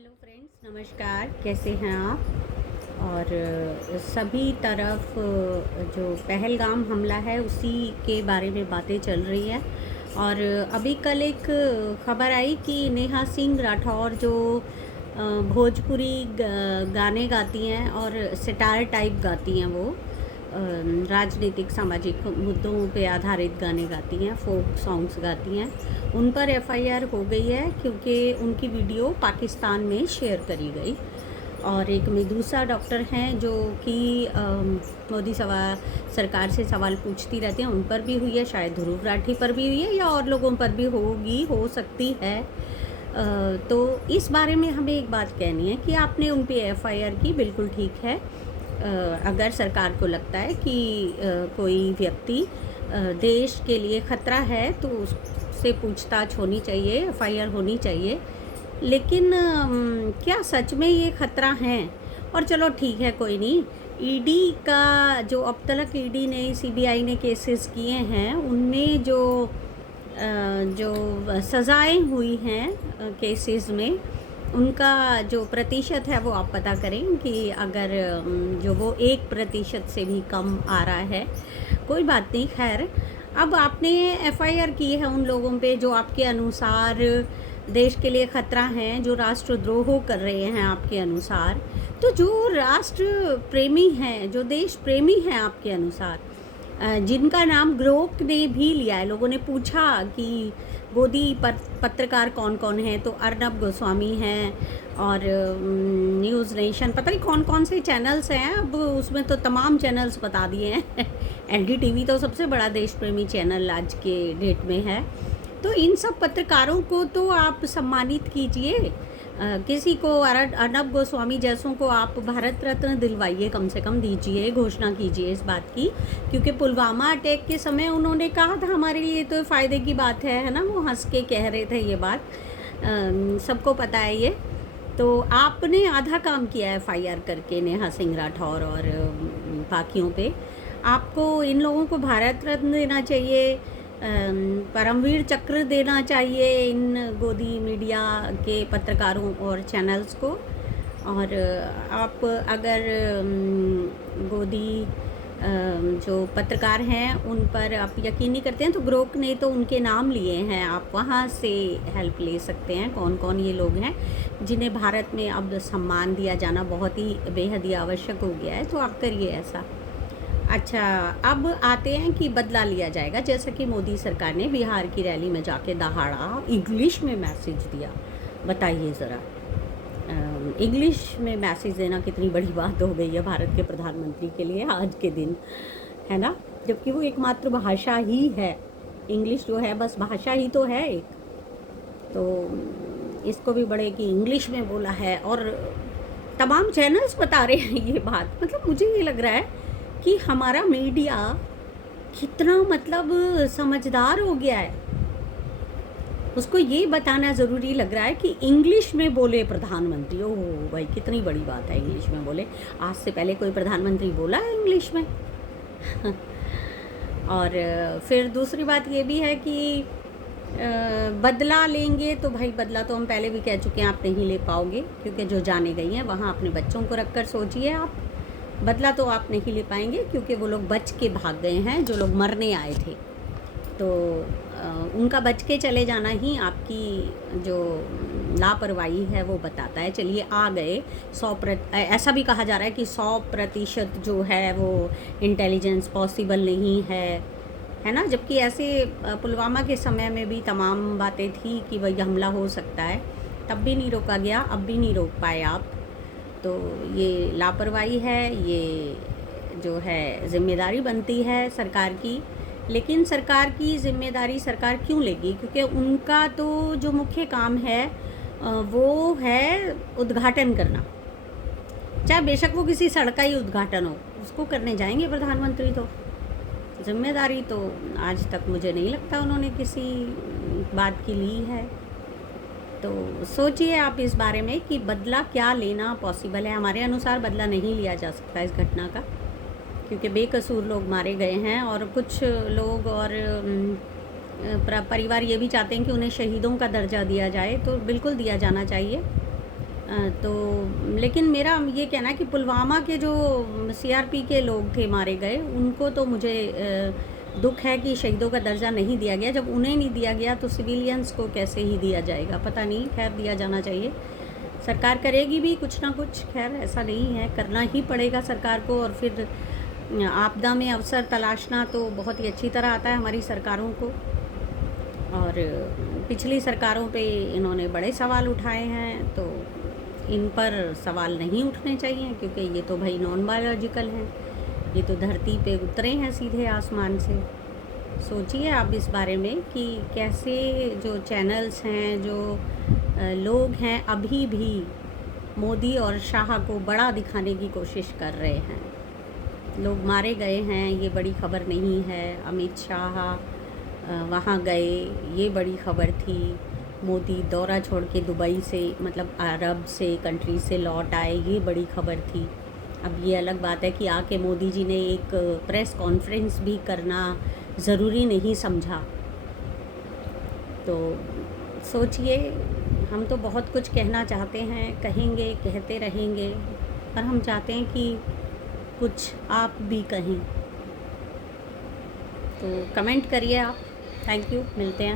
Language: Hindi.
हेलो फ्रेंड्स, नमस्कार। कैसे हैं आप? और सभी तरफ जो पहलगाम हमला है उसी के बारे में बातें चल रही है। और अभी कल एक खबर आई कि नेहा सिंह राठौर जो भोजपुरी गाने गाती हैं और सितार टाइप गाती हैं, वो राजनीतिक सामाजिक मुद्दों पे आधारित गाने गाती हैं, फोक सॉन्ग्स गाती हैं। उन पर एफआईआर हो गई है क्योंकि उनकी वीडियो पाकिस्तान में शेयर करी गई। और एक मेदुसा डॉक्टर हैं जो कि मोदी सरकार से सवाल पूछती रहती हैं, उन पर भी हुई है, शायद ध्रुव राठी पर भी हुई है या और लोगों पर भी होगी, हो सकती है। तो इस बारे में हमें एक बात कहनी है कि आपने उन पे एफआईआर की, बिल्कुल ठीक है। अगर सरकार को लगता है कि कोई व्यक्ति देश के लिए ख़तरा है तो उससे पूछताछ होनी चाहिए, एफआईआर होनी चाहिए। लेकिन क्या सच में ये ख़तरा है? और चलो ठीक है, कोई नहीं। ईडी का जो अब तक ईडी ने, सीबीआई ने केसेस किए हैं, उनमें जो सज़ाएं हुई हैं केसेस में, उनका जो प्रतिशत है वो आप पता करें कि अगर जो वो 1% से भी कम आ रहा है, कोई बात नहीं। खैर, अब आपने एफआईआर की है उन लोगों पे जो आपके अनुसार देश के लिए ख़तरा हैं, जो राष्ट्रद्रोह कर रहे हैं आपके अनुसार। तो जो राष्ट्र प्रेमी हैं, जो देश प्रेमी हैं आपके अनुसार, जिनका नाम ग्रोक ने भी लिया है, लोगों ने पूछा कि गोदी पत्रकार कौन कौन है, तो अर्नब गोस्वामी हैं और न्यूज़ नेशन, पता नहीं कौन कौन से चैनल्स हैं, अब उसमें तो तमाम चैनल्स बता दिए हैं। एनडीटीवी तो सबसे बड़ा देश प्रेमी चैनल आज के डेट में है। तो इन सब पत्रकारों को तो आप सम्मानित कीजिए। किसी को अर्नब गोस्वामी जैसों को आप भारत रत्न दिलवाइए, कम से कम दीजिए, घोषणा कीजिए इस बात की। क्योंकि पुलवामा अटैक के समय उन्होंने कहा था हमारे लिए तो फ़ायदे की बात है ना, वो हंस के कह रहे थे ये बात, सबको पता है ये। तो आपने आधा काम किया है एफआईआर करके नेहा सिंह राठौर और बाकियों पे। आपको इन लोगों को भारत रत्न देना चाहिए, परमवीर चक्र देना चाहिए इन गोदी मीडिया के पत्रकारों और चैनल्स को। और आप अगर गोदी जो पत्रकार हैं उन पर आप यकीन नहीं करते हैं तो ग्रोक ने तो उनके नाम लिए हैं, आप वहाँ से हेल्प ले सकते हैं। कौन कौन ये लोग हैं जिन्हें भारत में अब सम्मान दिया जाना बहुत ही बेहद ही आवश्यक हो गया है, तो आप करिए ऐसा। अच्छा, अब आते हैं कि बदला लिया जाएगा, जैसा कि मोदी सरकार ने बिहार की रैली में जाके दहाड़ा इंग्लिश में मैसेज दिया। बताइए ज़रा, इंग्लिश में मैसेज देना कितनी बड़ी बात हो गई है भारत के प्रधानमंत्री के लिए आज के दिन, है ना? जबकि वो एकमात्र भाषा ही है, इंग्लिश जो है बस भाषा ही तो है एक। तो इसको भी बड़े कि इंग्लिश में बोला है, और तमाम चैनल्स बता रहे हैं ये बात। मतलब मुझे ये लग रहा है कि हमारा मीडिया कितना मतलब समझदार हो गया है, उसको ये बताना ज़रूरी लग रहा है कि इंग्लिश में बोले प्रधानमंत्री। ओह भाई, कितनी बड़ी बात है इंग्लिश में बोले। आज से पहले कोई प्रधानमंत्री बोला है इंग्लिश में? और फिर दूसरी बात ये भी है कि बदला लेंगे तो भाई, बदला तो हम पहले भी कह चुके हैं, आप नहीं ले पाओगे, क्योंकि जो जाने गई हैं वहाँ अपने बच्चों को रख कर सोचिए आप। बदला तो आप नहीं ले पाएंगे क्योंकि वो लोग बच के भाग गए हैं, जो लोग मरने आए थे। तो उनका बच के चले जाना ही आपकी जो लापरवाही है वो बताता है। चलिए, आ गए ऐसा भी कहा जा रहा है कि 100% जो है वो इंटेलिजेंस पॉसिबल नहीं है ना? जबकि ऐसे पुलवामा के समय में भी तमाम बातें थी कि वही हमला हो सकता है, तब भी नहीं रोका गया, अब भी नहीं रोक पाए आप। तो ये लापरवाही है, ये जो है ज़िम्मेदारी बनती है सरकार की। लेकिन सरकार की ज़िम्मेदारी सरकार क्यों लेगी? क्योंकि उनका तो जो मुख्य काम है वो है उद्घाटन करना, चाहे बेशक वो किसी सड़क का ही उद्घाटन हो, उसको करने जाएंगे प्रधानमंत्री। तो ज़िम्मेदारी तो आज तक मुझे नहीं लगता उन्होंने किसी बात की ली है। तो सोचिए आप इस बारे में कि बदला क्या लेना पॉसिबल है। हमारे अनुसार बदला नहीं लिया जा सकता इस घटना का, क्योंकि बेकसूर लोग मारे गए हैं। और कुछ लोग और परिवार ये भी चाहते हैं कि उन्हें शहीदों का दर्जा दिया जाए, तो बिल्कुल दिया जाना चाहिए। तो लेकिन मेरा ये कहना है कि पुलवामा के जो सीआरपी के लोग थे मारे गए, उनको तो मुझे दुख है कि शहीदों का दर्जा नहीं दिया गया। जब उन्हें नहीं दिया गया तो सिविलियंस को कैसे ही दिया जाएगा, पता नहीं। खैर, दिया जाना चाहिए। सरकार करेगी भी कुछ ना कुछ, खैर ऐसा नहीं है, करना ही पड़ेगा सरकार को। और फिर आपदा में अवसर तलाशना तो बहुत ही अच्छी तरह आता है हमारी सरकारों को। और पिछली सरकारों पे इन्होंने बड़े सवाल उठाए हैं, तो इन पर सवाल नहीं उठने चाहिए, क्योंकि ये तो भाई नॉन बायोलॉजिकल हैं, ये तो धरती पे उतरे हैं सीधे आसमान से। सोचिए आप इस बारे में कि कैसे जो चैनल्स हैं, जो लोग हैं, अभी भी मोदी और शाह को बड़ा दिखाने की कोशिश कर रहे हैं। लोग मारे गए हैं, ये बड़ी खबर नहीं है। अमित शाह वहाँ गए, ये बड़ी खबर थी। मोदी दौरा छोड़ के दुबई से, मतलब अरब से कंट्री से लौट आए, ये बड़ी खबर थी। अब ये अलग बात है कि आके मोदी जी ने एक प्रेस कॉन्फ्रेंस भी करना ज़रूरी नहीं समझा। तो सोचिए, हम तो बहुत कुछ कहना चाहते हैं, कहेंगे, कहते रहेंगे, पर हम चाहते हैं कि कुछ आप भी कहें। तो कमेंट करिए आप। थैंक यू, मिलते हैं।